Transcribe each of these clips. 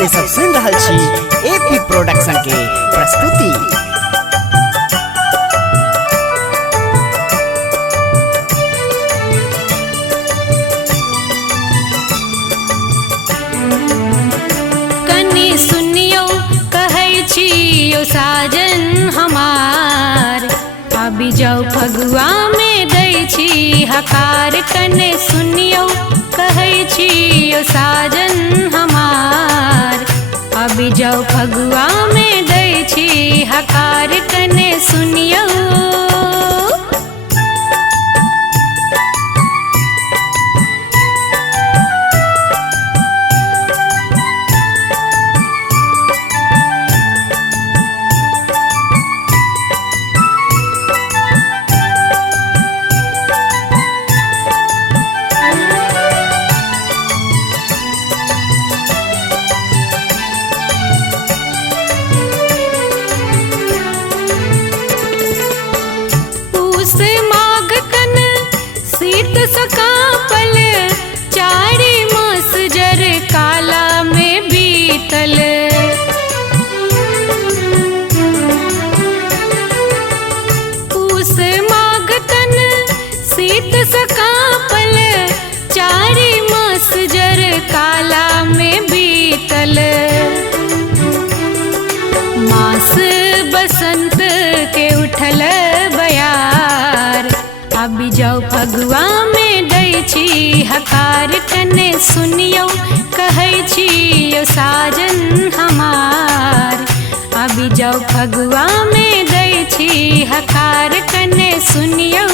अपने सब सुन रहल छी एपी प्रोडक्शन के प्रस्तुति। साजन हमार अभी जाओ फगुआ में दै छी हकार कने सुनियो कहै छी ओ साजन हमार अभी जाओ फगुआ में दै छी हकार कने सुनियो। सकापल चारी मास जर काला में बीतल पूस माघ तन शीत सकापल चारी मास जर काला में बीतल मास बसंत के उठल बयार अभी जाओ फगुआ में दै छी हकार कने सुनियो कहै छी ओ साजन हमार अभी जाओ फगुआ में दै छी हकार कने सुनियो।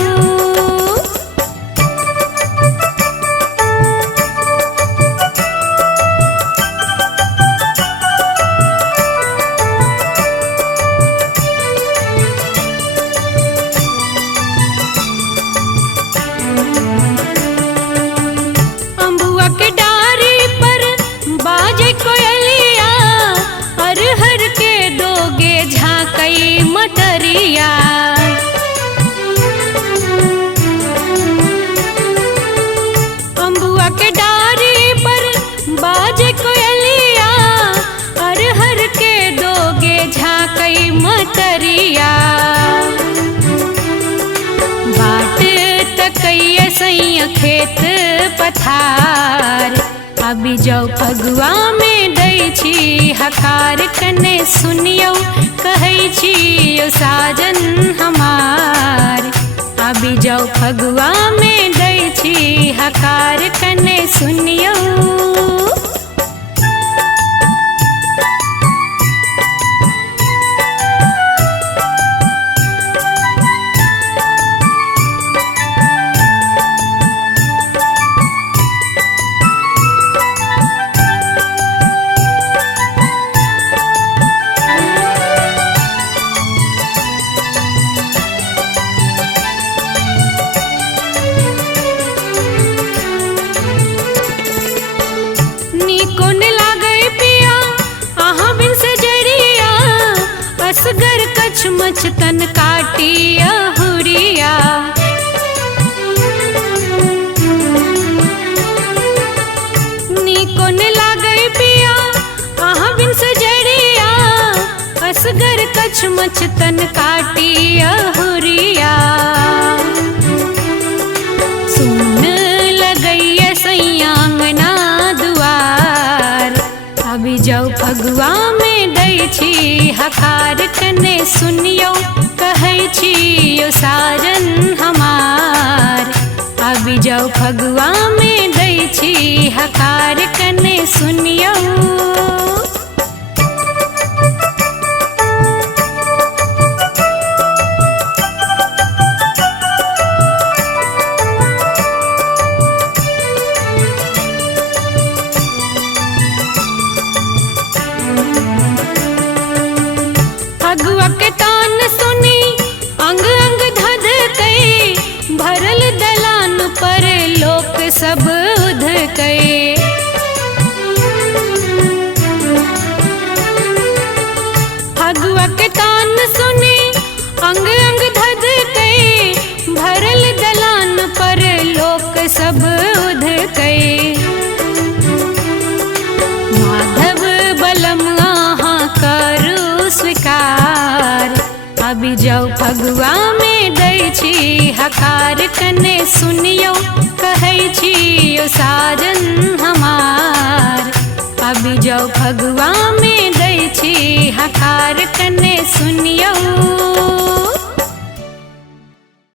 अम्बुआ के डारी पर बाजे कोयलिया अरहर के दोगे झांकई मतरिया बाट तकैया सैया खेत पथार अभी जाओ फगुआ में दै छी हकार कने सुनियो कहै छी ओ साजन हमार अभी जाओ फगुआ में दै छी हकार कने सुनियो। मच तन काटिया हुरिया निकोन लागई पिया आहा बिन सजरिया असगर कछ मच तन काटिया हुरिया सुन लगैया सैया अंगना दुआर अभी जाओ फगुआ में दै छी हकार कने सुनियो कहै छी ओ साजन हमार अभी जाओ फगुआ में दै छी हकार कने सुनियो। फगुआ के तान सुनी अंग अंग धध कई भरल दलान पर लोक सब उध कई फगुआ के तान सुनी अंग अंग धध कई भरल दलान पर लोक सब उध कई माधव अभी जाऊ फगुआ में दै छी हकार कने सुनियो कहै छी यो साजन हमार। अभी जाऊ फगुआ में दै छी हकार कने सुनियो।